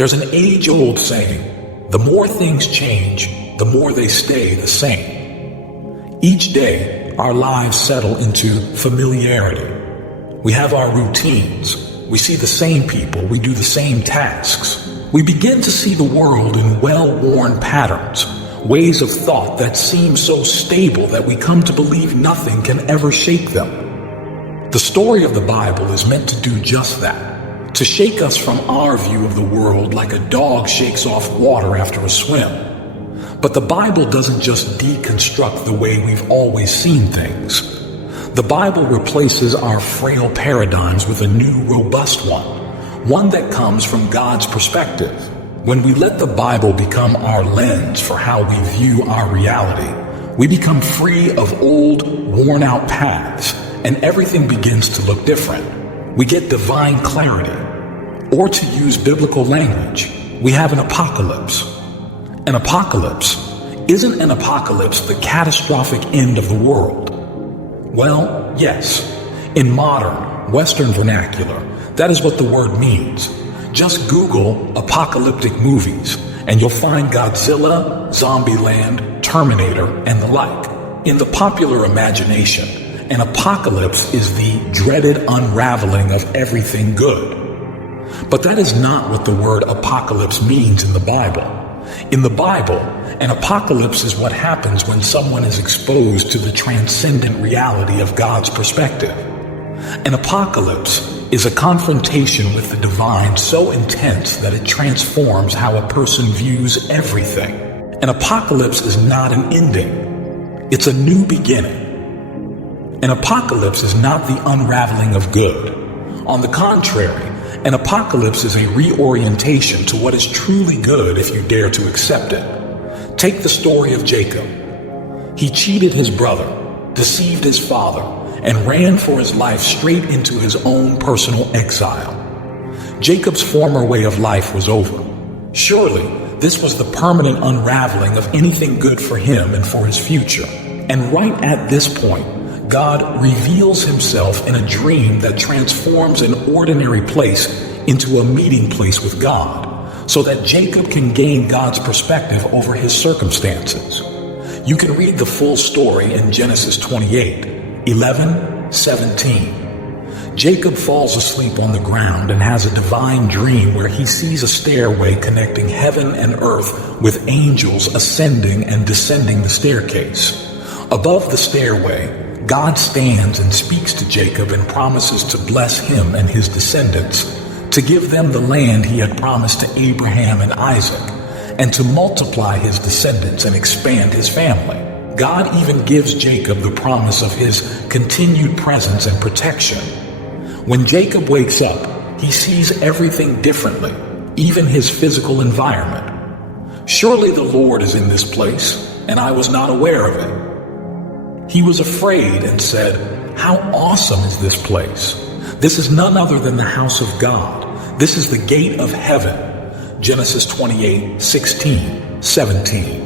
There's an age-old saying, the more things change, the more they stay the same. Each day, our lives settle into familiarity. We have our routines. We see the same people. We do the same tasks. We begin to see the world in well-worn patterns, ways of thought that seem so stable that we come to believe nothing can ever shake them. The story of the Bible is meant to do just that, to shake us from our view of the world like a dog shakes off water after a swim. But the Bible doesn't just deconstruct the way we've always seen things. The Bible replaces our frail paradigms with a new, robust one that comes from God's perspective. When we let the Bible become our lens for how we view our reality, we become free of old, worn-out paths, and everything begins to look different. We get divine clarity. Or to use biblical language, we have an apocalypse. An apocalypse. Isn't an apocalypse the catastrophic end of the world? Well, yes. In modern, Western vernacular, that is what the word means. Just Google apocalyptic movies, and you'll find Godzilla, Zombieland, Terminator, and the like. In the popular imagination, an apocalypse is the dreaded unraveling of everything good. But that is not what the word apocalypse means in the Bible. In the Bible, an apocalypse is what happens when someone is exposed to the transcendent reality of God's perspective. An apocalypse is a confrontation with the divine so intense that it transforms how a person views everything. An apocalypse is not an ending. It's a new beginning. An apocalypse is not the unraveling of good. On the contrary, an apocalypse is a reorientation to what is truly good if you dare to accept it. Take the story of Jacob. He cheated his brother, deceived his father, and ran for his life straight into his own personal exile. Jacob's former way of life was over. Surely, this was the permanent unraveling of anything good for him and for his future. And right at this point, God reveals himself in a dream that transforms an ordinary place into a meeting place with God, so that Jacob can gain God's perspective over his circumstances. You can read the full story in Genesis 28, 11, 17. Jacob falls asleep on the ground and has a divine dream where he sees a stairway connecting heaven and earth with angels ascending and descending the staircase. Above the stairway, God stands and speaks to Jacob and promises to bless him and his descendants, to give them the land he had promised to Abraham and Isaac, and to multiply his descendants and expand his family. God even gives Jacob the promise of his continued presence and protection. When Jacob wakes up, he sees everything differently, even his physical environment. Surely the Lord is in this place, and I was not aware of it. He was afraid and said, "How awesome is this place? This is none other than the house of God. This is the gate of heaven." Genesis 28, 16, 17.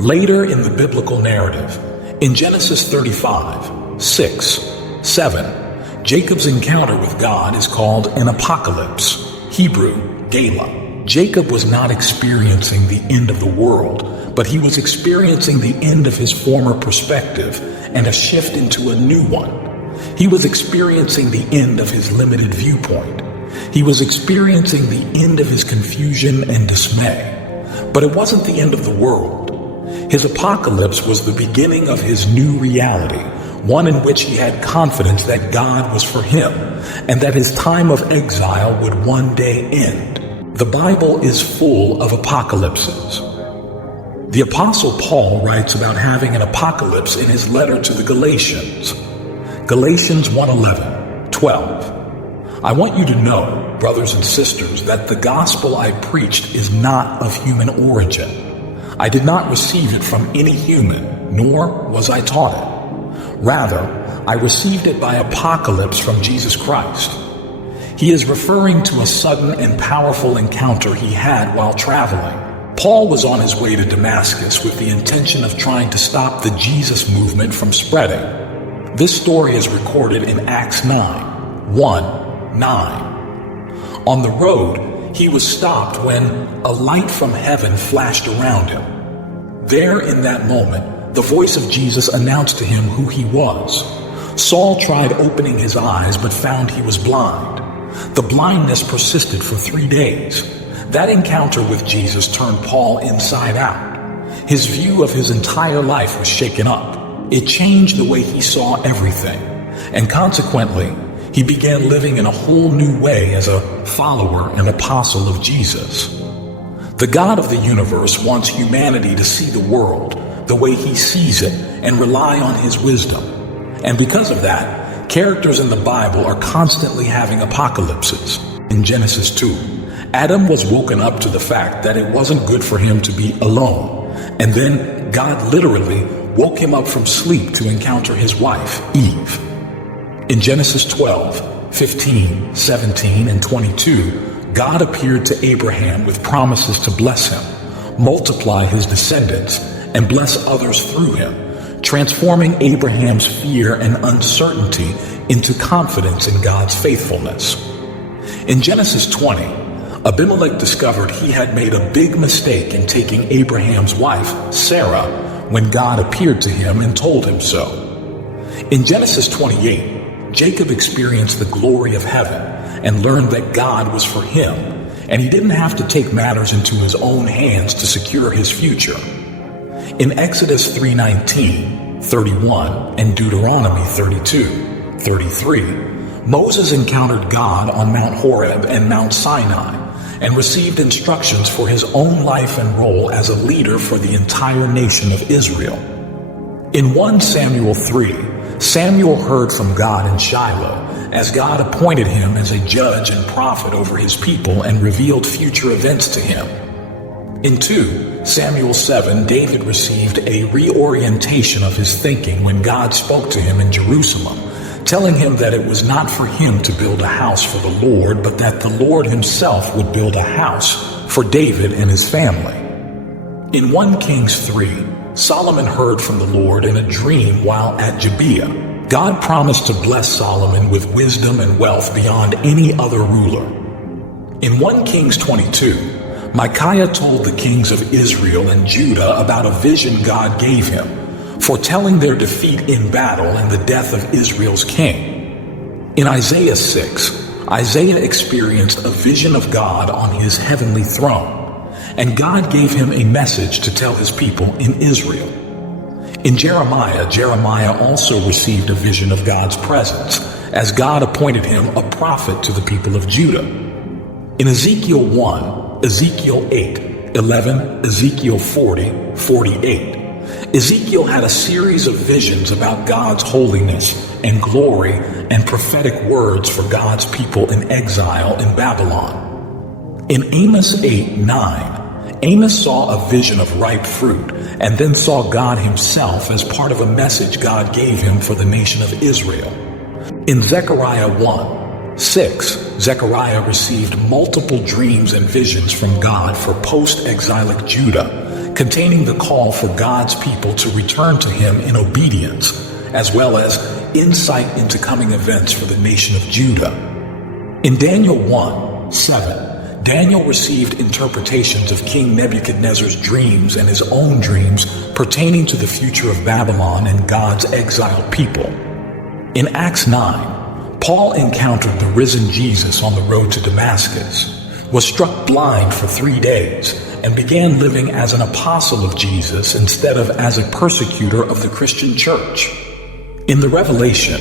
Later in the biblical narrative, in Genesis 35, 6, 7, Jacob's encounter with God is called an apocalypse, Hebrew, Gala. Jacob was not experiencing the end of the world, but he was experiencing the end of his former perspective and a shift into a new one. He was experiencing the end of his limited viewpoint. He was experiencing the end of his confusion and dismay. But it wasn't the end of the world. His apocalypse was the beginning of his new reality, one in which he had confidence that God was for him and that his time of exile would one day end. The Bible is full of apocalypses. The Apostle Paul writes about having an apocalypse in his letter to the Galatians. Galatians 1:11, 12. I want you to know, brothers and sisters, that the gospel I preached is not of human origin. I did not receive it from any human, nor was I taught it. Rather, I received it by apocalypse from Jesus Christ. He is referring to a sudden and powerful encounter he had while traveling. Paul was on his way to Damascus with the intention of trying to stop the Jesus movement from spreading. This story is recorded in Acts 9, 1, 9. On the road, he was stopped when a light from heaven flashed around him. There in that moment, the voice of Jesus announced to him who he was. Saul tried opening his eyes but found he was blind. The blindness persisted for 3 days. That encounter with Jesus turned Paul inside out. His view of his entire life was shaken up. It changed the way he saw everything, and consequently, he began living in a whole new way as a follower and apostle of Jesus. The God of the universe wants humanity to see the world the way he sees it and rely on his wisdom. And because of that, characters in the Bible are constantly having apocalypses. In Genesis 2, Adam was woken up to the fact that it wasn't good for him to be alone. And then God literally woke him up from sleep to encounter his wife, Eve. In Genesis 12, 15, 17, and 22, God appeared to Abraham with promises to bless him, multiply his descendants, and bless others through him, transforming Abraham's fear and uncertainty into confidence in God's faithfulness. In Genesis 20, Abimelech discovered he had made a big mistake in taking Abraham's wife, Sarah, when God appeared to him and told him so. In Genesis 28, Jacob experienced the glory of heaven and learned that God was for him, and he didn't have to take matters into his own hands to secure his future. In Exodus 3:19, 31, and Deuteronomy 32, 33, Moses encountered God on Mount Horeb and Mount Sinai, and received instructions for his own life and role as a leader for the entire nation of Israel. In 1 Samuel 3, Samuel heard from God in Shiloh, as God appointed him as a judge and prophet over his people and revealed future events to him. In 2 Samuel 7, David received a reorientation of his thinking when God spoke to him in Jerusalem, telling him that it was not for him to build a house for the Lord, but that the Lord himself would build a house for David and his family. In 1 Kings 3, Solomon heard from the Lord in a dream while at Gibeah. God promised to bless Solomon with wisdom and wealth beyond any other ruler. In 1 Kings 22, Micaiah told the kings of Israel and Judah about a vision God gave him, foretelling their defeat in battle and the death of Israel's king. In Isaiah 6, Isaiah experienced a vision of God on his heavenly throne, and God gave him a message to tell his people in Israel. In Jeremiah, Jeremiah also received a vision of God's presence, as God appointed him a prophet to the people of Judah. In Ezekiel 1, Ezekiel 8, 11, Ezekiel 40, 48, Ezekiel had a series of visions about God's holiness and glory and prophetic words for God's people in exile in Babylon. In Amos 8:9, Amos saw a vision of ripe fruit and then saw God himself as part of a message God gave him for the nation of Israel. In Zechariah 1:6, Zechariah received multiple dreams and visions from God for post-exilic Judah, containing the call for God's people to return to him in obedience, as well as insight into coming events for the nation of Judah. In Daniel 1:7, Daniel received interpretations of King Nebuchadnezzar's dreams and his own dreams pertaining to the future of Babylon and God's exiled people. In Acts 9, Paul encountered the risen Jesus on the road to Damascus, was struck blind for 3 days, and began living as an apostle of Jesus instead of as a persecutor of the Christian church. In the Revelation,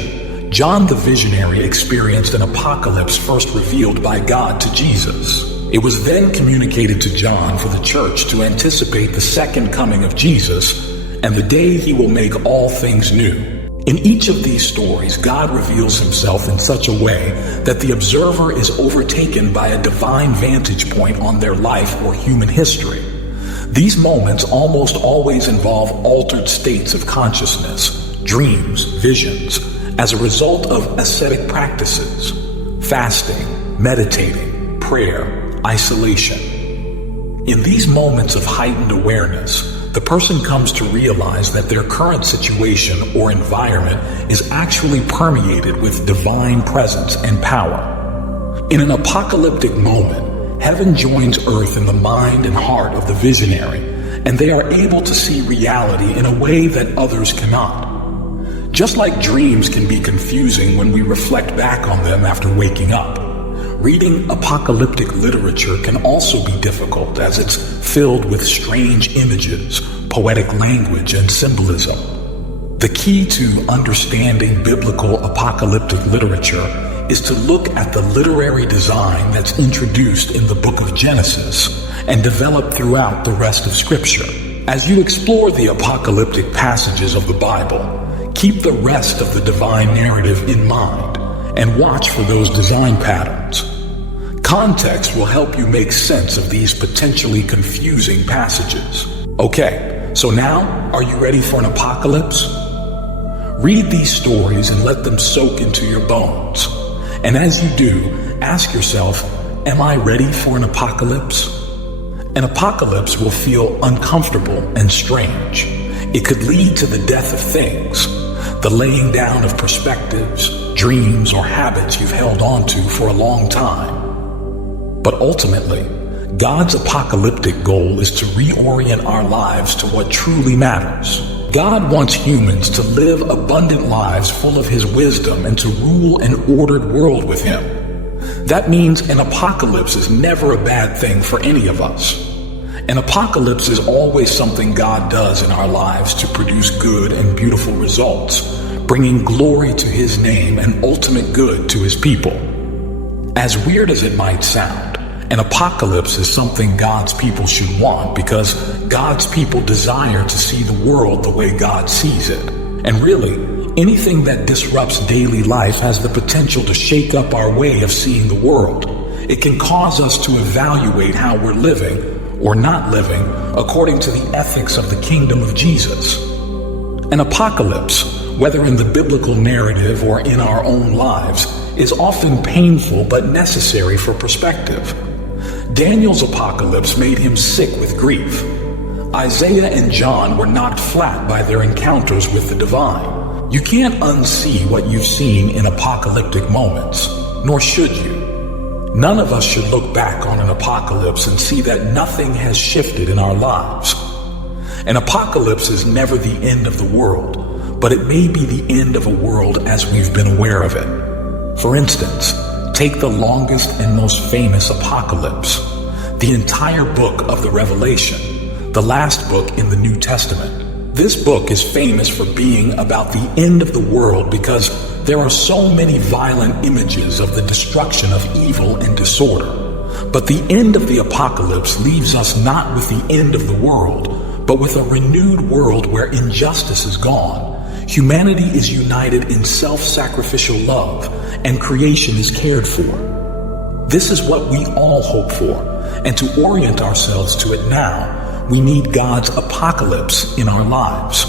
John the visionary experienced an apocalypse first revealed by God to Jesus. It was then communicated to John for the church to anticipate the second coming of Jesus and the day he will make all things new. In each of these stories, God reveals himself in such a way that the observer is overtaken by a divine vantage point on their life or human history. These moments almost always involve altered states of consciousness, dreams, visions, as a result of ascetic practices, fasting, meditating, prayer, isolation. In these moments of heightened awareness, the person comes to realize that their current situation or environment is actually permeated with divine presence and power. In an apocalyptic moment, Heaven joins earth in the mind and heart of the visionary, and they are able to see reality in a way that others cannot. Just like dreams can be confusing when we reflect back on them after waking up, reading apocalyptic literature can also be difficult as it's filled with strange images, poetic language, and symbolism. The key to understanding biblical apocalyptic literature is to look at the literary design that's introduced in the book of Genesis and developed throughout the rest of Scripture. As you explore the apocalyptic passages of the Bible, keep the rest of the divine narrative in mind and watch for those design patterns. Context will help you make sense of these potentially confusing passages. Okay, so now, are you ready for an apocalypse? Read these stories and let them soak into your bones. And as you do, ask yourself, am I ready for an apocalypse? An apocalypse will feel uncomfortable and strange. It could lead to the death of things, the laying down of perspectives, dreams, or habits you've held on to for a long time. But ultimately, God's apocalyptic goal is to reorient our lives to what truly matters. God wants humans to live abundant lives full of His wisdom and to rule an ordered world with Him. That means an apocalypse is never a bad thing for any of us. An apocalypse is always something God does in our lives to produce good and beautiful results, bringing glory to His name and ultimate good to His people. As weird as it might sound, an apocalypse is something God's people should want because God's people desire to see the world the way God sees it. And really, anything that disrupts daily life has the potential to shake up our way of seeing the world. It can cause us to evaluate how we're living or not living according to the ethics of the kingdom of Jesus. An apocalypse, whether in the biblical narrative or in our own lives, is often painful but necessary for perspective. Daniel's apocalypse made him sick with grief. Isaiah and John were knocked flat by their encounters with the divine. You can't unsee what you've seen in apocalyptic moments, nor should you. None of us should look back on an apocalypse and see that nothing has shifted in our lives. An apocalypse is never the end of the world, but it may be the end of a world as we've been aware of it. For instance, take the longest and most famous apocalypse, the entire book of the Revelation, the last book in the New Testament. This book is famous for being about the end of the world because there are so many violent images of the destruction of evil and disorder. But the end of the apocalypse leaves us not with the end of the world, but with a renewed world where injustice is gone. Humanity is united in self-sacrificial love, and creation is cared for. This is what we all hope for, and to orient ourselves to it now, we need God's apocalypse in our lives.